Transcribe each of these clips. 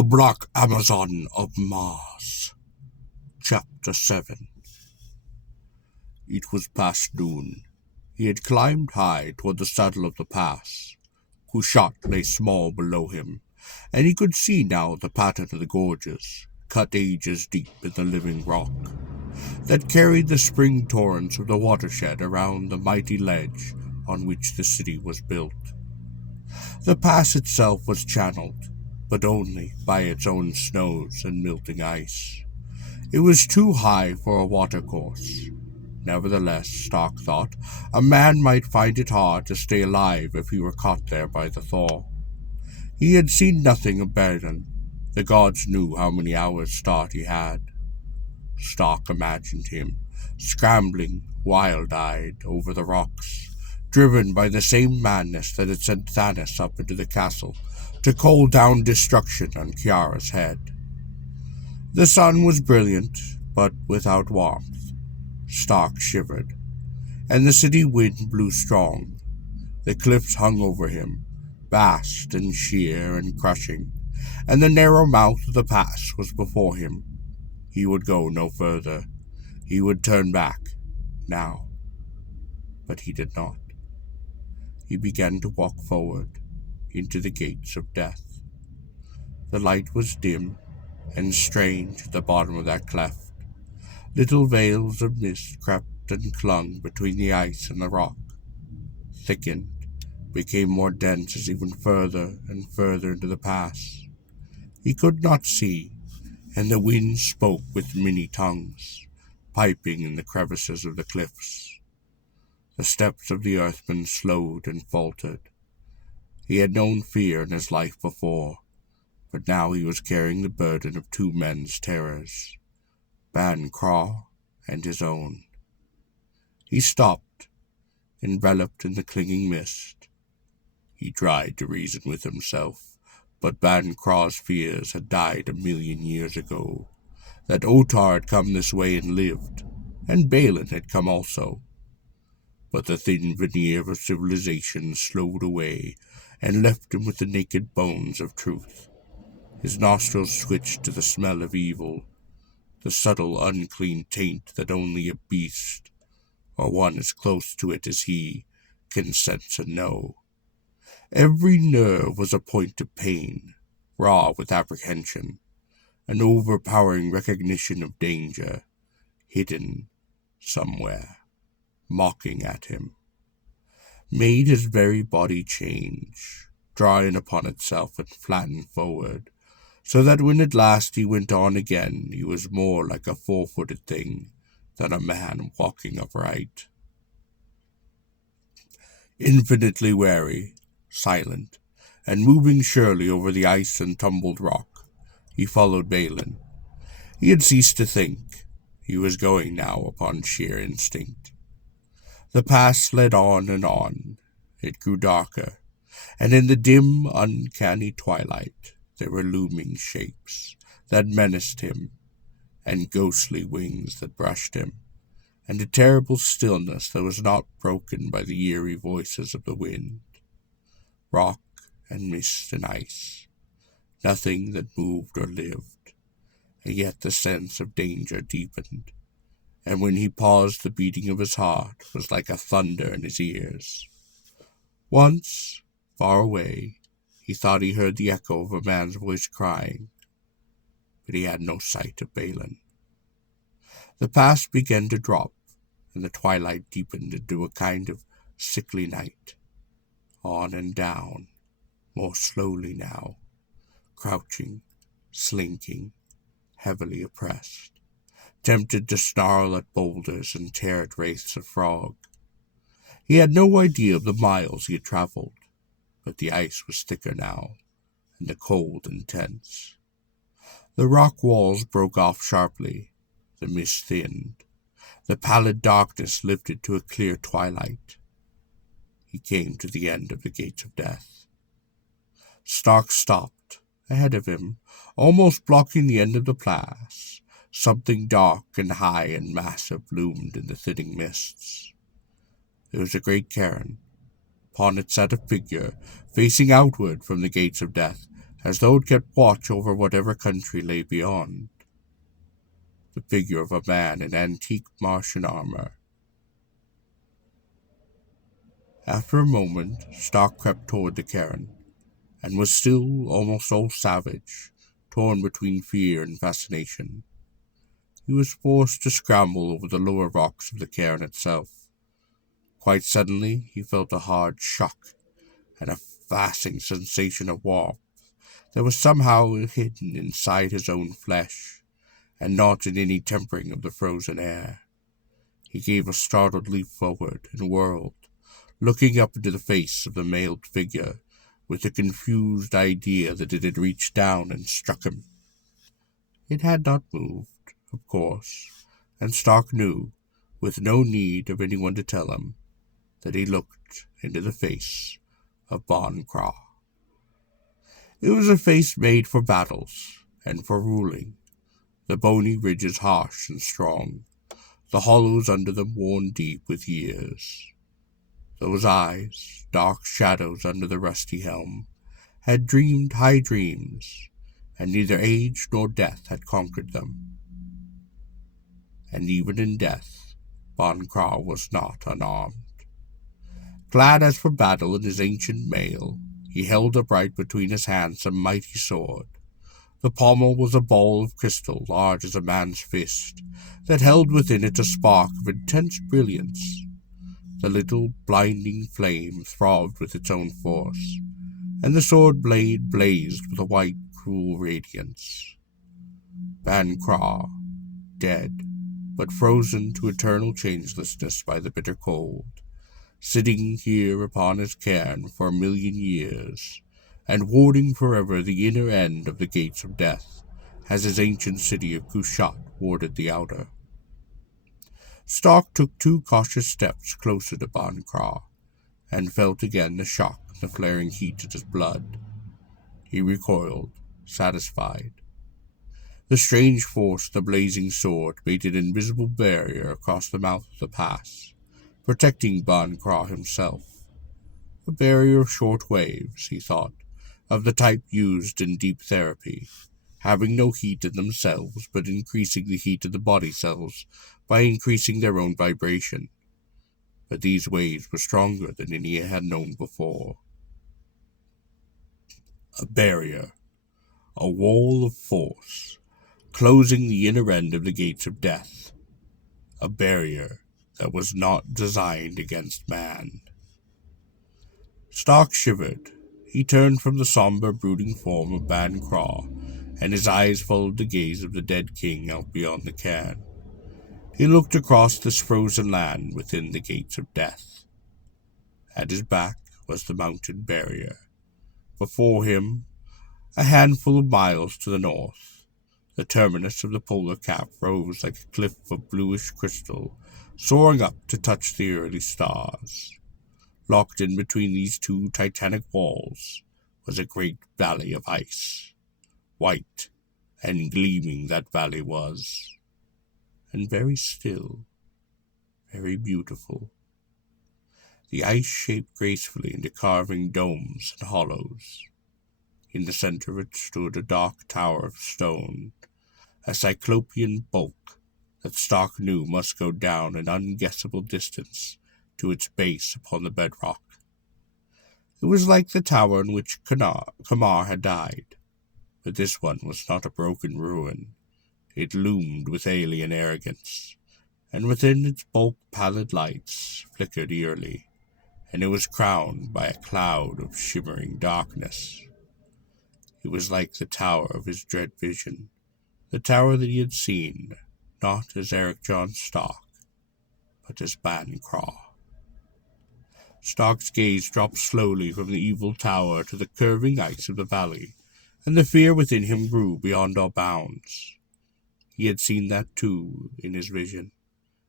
The Black Amazon of Mars. Chapter 7. It was past noon. He had climbed high toward the saddle of the pass. Kushat lay small below him, and he could see now the pattern of the gorges, cut ages deep in the living rock, that carried the spring torrents of the watershed around the mighty ledge on which the city was built. The pass itself was channeled, but only by its own snows and melting ice. It was too high for a watercourse. Nevertheless, Stark thought, a man might find it hard to stay alive if he were caught there by the thaw. He had seen nothing of Berlin. The gods knew how many hours' start he had. Stark imagined him, scrambling, wild-eyed, over the rocks, driven by the same madness that had sent Thanos up into the castle to call down destruction on Kiara's head. The sun was brilliant, but without warmth. Stark shivered, and the city wind blew strong. The cliffs hung over him, vast and sheer and crushing, and the narrow mouth of the pass was before him. He would go no further. He would turn back, now. But he did not. He began to walk forward, into the gates of death. The light was dim and strange at the bottom of that cleft. Little veils of mist crept and clung between the ice and the rock, thickened, became more dense as he went further and further into the pass. He could not see, and the wind spoke with many tongues, piping in the crevices of the cliffs. The steps of the earthman slowed and faltered. He had known fear in his life before, but now he was carrying the burden of two men's terrors, Ban Craw and his own. He stopped, enveloped in the clinging mist. He tried to reason with himself, but Ban Craw's fears had died 1,000,000 years ago, that Otar had come this way and lived, and Balin had come also. But the thin veneer of civilization slowed away and left him with the naked bones of truth. His nostrils switched to the smell of evil, the subtle, unclean taint that only a beast, or one as close to it as he, can sense and know. Every nerve was a point of pain, raw with apprehension, an overpowering recognition of danger, hidden somewhere, mocking at him, made his very body change, draw in upon itself and flatten forward, so that when at last he went on again, he was more like a 4-footed thing than a man walking upright. Infinitely wary, silent, and moving surely over the ice and tumbled rock, he followed Balin. He had ceased to think. He was going now upon sheer instinct. The pass led on and on. It grew darker, and in the dim, uncanny twilight there were looming shapes that menaced him, and ghostly wings that brushed him, and a terrible stillness that was not broken by the eerie voices of the wind. Rock and mist and ice, nothing that moved or lived, and yet the sense of danger deepened, and when he paused the beating of his heart was like a thunder in his ears. Once, far away, he thought he heard the echo of a man's voice crying, but he had no sight of Balin. The pass began to drop, and the twilight deepened into a kind of sickly night. On and down, more slowly now, crouching, slinking, heavily oppressed, tempted to snarl at boulders and tear at wraiths of frog. He had no idea of the miles he had traveled, but the ice was thicker now, and the cold intense. The rock walls broke off sharply, the mist thinned, the pallid darkness lifted to a clear twilight. He came to the end of the gates of death. Stark stopped. Ahead of him, almost blocking the end of the pass, something dark and high and massive loomed in the thinning mists. It was a great cairn. Upon it sat a figure, facing outward from the gates of death, as though it kept watch over whatever country lay beyond. The figure of a man in antique Martian armor. After a moment, Stark crept toward the cairn, and was still almost all savage, torn between fear and fascination. He was forced to scramble over the lower rocks of the cairn itself. Quite suddenly, he felt a hard shock, and a flashing sensation of warmth that was somehow hidden inside his own flesh, and not in any tempering of the frozen air. He gave a startled leap forward and whirled, looking up into the face of the mailed figure, with the confused idea that it had reached down and struck him. It had not moved, of course, and Stark knew, with no need of anyone to tell him, that he looked into the face of Bon Craw. It was a face made for battles and for ruling, the bony ridges harsh and strong, the hollows under them worn deep with years. Those eyes, dark shadows under the rusty helm, had dreamed high dreams, and neither age nor death had conquered them. And even in death, Bon Craw was not unarmed. Clad as for battle in his ancient mail, he held upright between his hands a mighty sword. The pommel was a ball of crystal large as a man's fist, that held within it a spark of intense brilliance. The little blinding flame throbbed with its own force, and the sword blade blazed with a white, cruel radiance. Ban Craw, dead, but frozen to eternal changelessness by the bitter cold, sitting here upon his cairn for 1,000,000 years, and warding forever the inner end of the gates of death, as his ancient city of Kushat warded the outer. Stark took 2 cautious steps closer to Bon Craw, and felt again the shock and the flaring heat at his blood. He recoiled, satisfied. The strange force of the blazing sword made an invisible barrier across the mouth of the pass, protecting Bon Craw himself. A barrier of short waves, he thought, of the type used in deep therapy, having no heat in themselves, but increasing the heat of the body cells by increasing their own vibration. But these waves were stronger than any he had known before. A barrier, a wall of force, closing the inner end of the gates of death. A barrier that was not designed against man. Stark shivered. He turned from the somber, brooding form of Ban Craw, and his eyes followed the gaze of the dead king out beyond the cairn. He looked across this frozen land within the gates of death. At his back was the mountain barrier. Before him, a handful of miles to the north, the terminus of the polar cap rose like a cliff of bluish crystal, soaring up to touch the early stars. Locked in between these 2 titanic walls was a great valley of ice. White and gleaming that valley was, and very still, very beautiful. The ice shaped gracefully into carving domes and hollows. In the center of it stood a dark tower of stone, a cyclopean bulk that Stark knew must go down an unguessable distance to its base upon the bedrock. It was like the tower in which Kamar had died, but this one was not a broken ruin. It loomed with alien arrogance, and within its bulk pallid lights flickered eerily, and it was crowned by a cloud of shimmering darkness. It was like the tower of his dread vision, the tower that he had seen, not as Eric John Stark, but as Ban Craw. Stark's gaze dropped slowly from the evil tower to the curving ice of the valley, and the fear within him grew beyond all bounds. He had seen that too in his vision,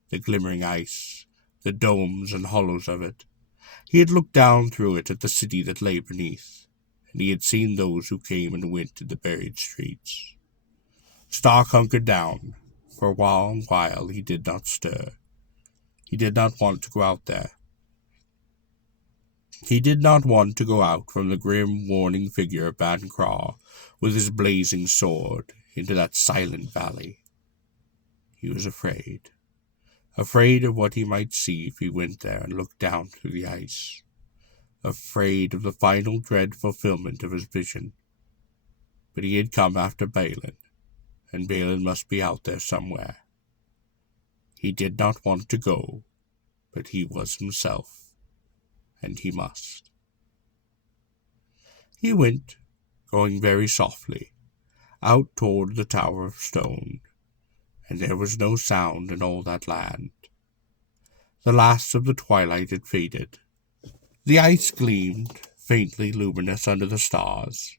the glimmering ice, the domes and hollows of it. He had looked down through it at the city that lay beneath, and he had seen those who came and went in the buried streets. Stark hunkered down. For a while he did not stir. He did not want to go out there. He did not want to go out from the grim, warning figure of Bancraw with his blazing sword into that silent valley. He was afraid of what he might see if he went there and looked down through the ice, afraid of the final dread fulfillment of his vision. But he had come after Balin, and Balin must be out there somewhere. He did not want to go, but he was himself, and he must. He went, going very softly, out toward the Tower of Stone, and there was no sound in all that land. The last of the twilight had faded. The ice gleamed, faintly luminous under the stars.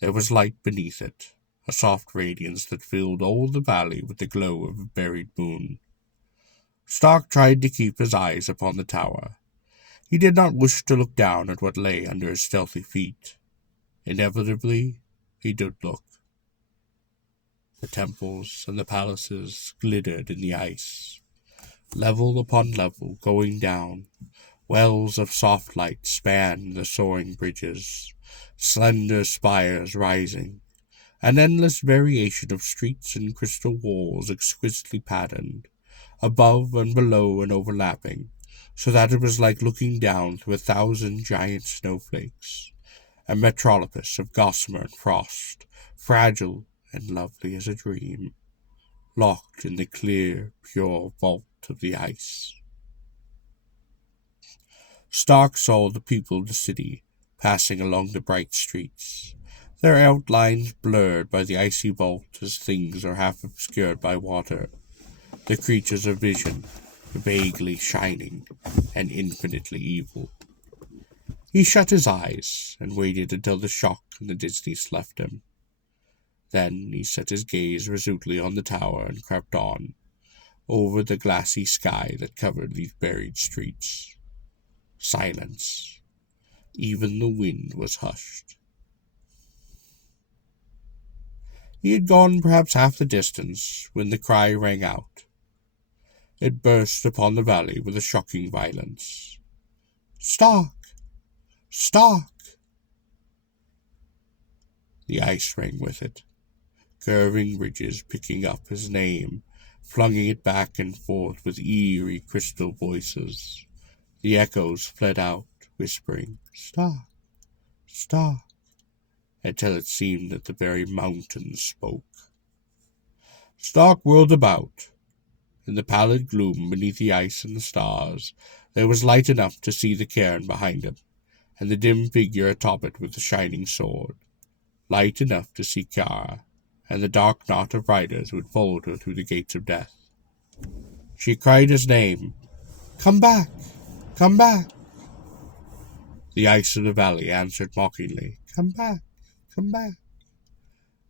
There was light beneath it, a soft radiance that filled all the valley with the glow of a buried moon. Stark tried to keep his eyes upon the tower. He did not wish to look down at what lay under his stealthy feet. Inevitably, he did look. The temples and the palaces glittered in the ice, level upon level, going down. Wells of soft light spanned the soaring bridges, slender spires rising, an endless variation of streets and crystal walls exquisitely patterned, above and below and overlapping, so that it was like looking down through 1,000 giant snowflakes, a metropolis of gossamer and frost, fragile and lovely as a dream, locked in the clear, pure vault of the ice. Stark saw the people of the city passing along the bright streets, their outlines blurred by the icy vault as things are half obscured by water, the creatures of vision, vaguely shining and infinitely evil. He shut his eyes and waited until the shock and the dizziness left him. Then he set his gaze resolutely on the tower and crept on, over the glassy sky that covered these buried streets. Silence. Even the wind was hushed. He had gone perhaps half the distance when the cry rang out. It burst upon the valley with a shocking violence. "Stark! Stark!" The ice rang with it, curving ridges picking up his name, flinging it back and forth with eerie crystal voices. The echoes fled out, whispering, "Stark! Stark!" until it seemed that the very mountains spoke. Stark whirled about. In the pallid gloom beneath the ice and the stars, there was light enough to see the cairn behind him, and the dim figure atop it with the shining sword. Light enough to see Kiara, and the dark knot of riders who had followed her through the gates of death. She cried his name, "Come back! Come back!" The ice of the valley answered mockingly, "Come back! Come back!"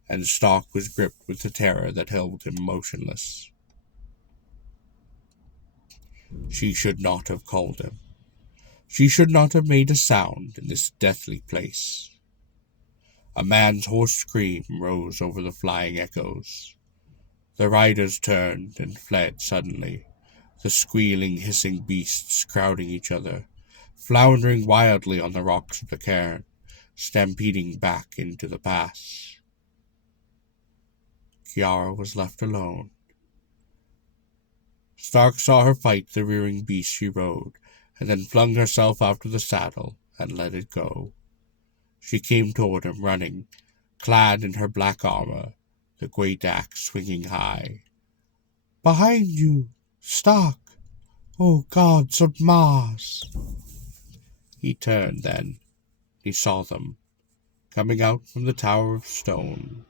And Stark was gripped with the terror that held him motionless. She should not have called him. She should not have made a sound in this deathly place. A man's hoarse scream rose over the flying echoes. The riders turned and fled suddenly, the squealing, hissing beasts crowding each other, floundering wildly on the rocks of the cairn, stampeding back into the pass. Kiara was left alone. Stark saw her fight the rearing beast she rode, and then flung herself out of the saddle and let it go. She came toward him, running, clad in her black armor, the great axe swinging high. "Behind you, Stark! O gods of Mars!" He turned then. He saw them, coming out from the Tower of Stone,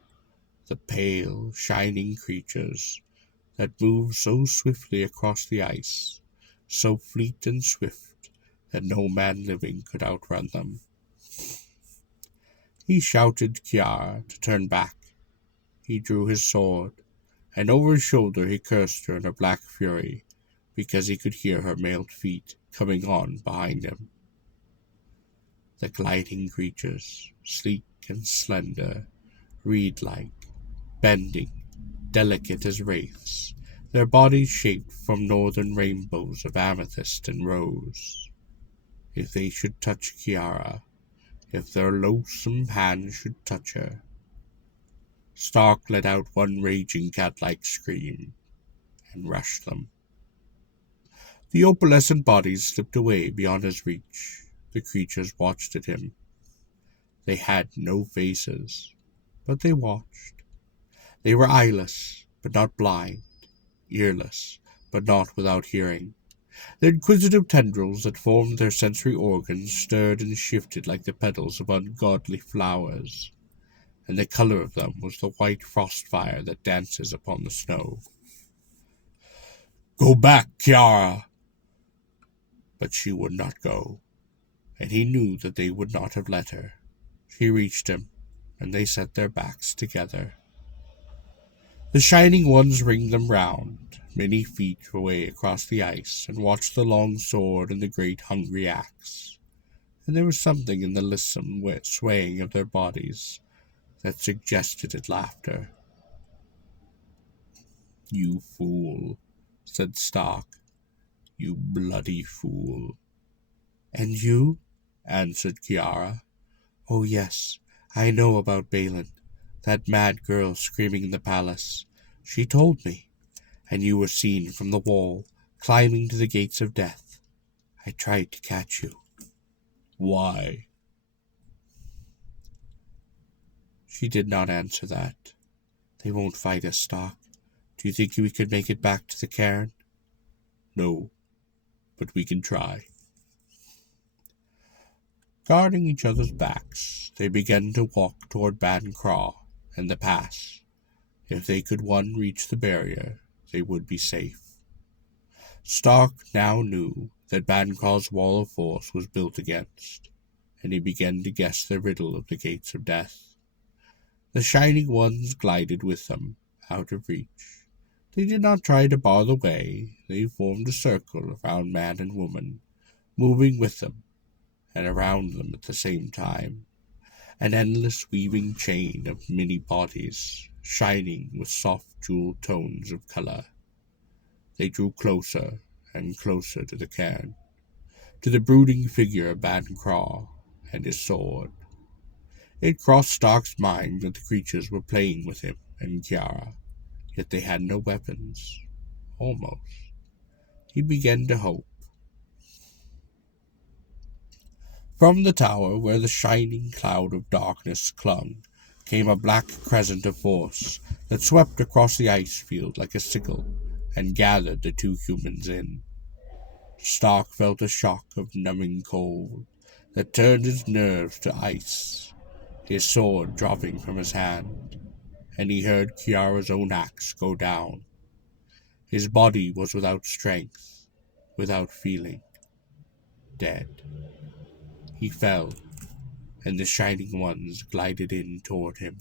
the pale, shining creatures that moved so swiftly across the ice, so fleet and swift that no man living could outrun them. He shouted to Kiara to turn back. He drew his sword, and over his shoulder he cursed her in a black fury, because he could hear her mailed feet coming on behind him. The gliding creatures, sleek and slender, reed-like, bending, delicate as wraiths, their bodies shaped from northern rainbows of amethyst and rose. if they should touch Kiara, if their loathsome hands should touch her. Stark let out one raging cat-like scream and rushed them. The opalescent bodies slipped away beyond his reach. The creatures watched at him. They had no faces, but they watched. They were eyeless, but not blind, earless, but not without hearing. The inquisitive tendrils that formed their sensory organs stirred and shifted like the petals of ungodly flowers, and the color of them was the white frost fire that dances upon the snow. "Go back, Kiara!" But she would not go, and he knew that they would not have let her. She reached him, and they set their backs together. The Shining Ones ringed them round, many feet away across the ice, and watched the long sword and the great hungry axe. And there was something in the lissom swaying of their bodies that suggested it laughter. "You fool," said Stark. "You bloody fool." "And you?" answered Kiara. "Oh yes, I know about Balin, that mad girl screaming in the palace. She told me, and you were seen from the wall, climbing to the gates of death. I tried to catch you." "Why?" She did not answer that. "They won't fight us, Stark. Do you think we could make it back to the cairn?" "No, but we can try." Guarding each other's backs, they began to walk toward Ban Craw and the pass. If they could reach the barrier, they would be safe. Stark now knew that Ban Craw's wall of force was built against, and he began to guess the riddle of the gates of death. The Shining Ones glided with them, out of reach. They did not try to bar the way. They formed a circle around man and woman, moving with them and around them at the same time, an endless weaving chain of many bodies, shining with soft jeweled tones of color. They drew closer and closer to the cairn, to the brooding figure of Ban Craw and his sword. It crossed Stark's mind that the creatures were playing with him and Kiara, yet they had no weapons. Almost. He began to hope. From the tower where the shining cloud of darkness clung came a black crescent of force that swept across the ice field like a sickle and gathered the two humans in. Stark felt a shock of numbing cold that turned his nerves to ice, his sword dropping from his hand, and he heard Kiara's own axe go down. His body was without strength, without feeling, dead. He fell, and the Shining Ones glided in toward him.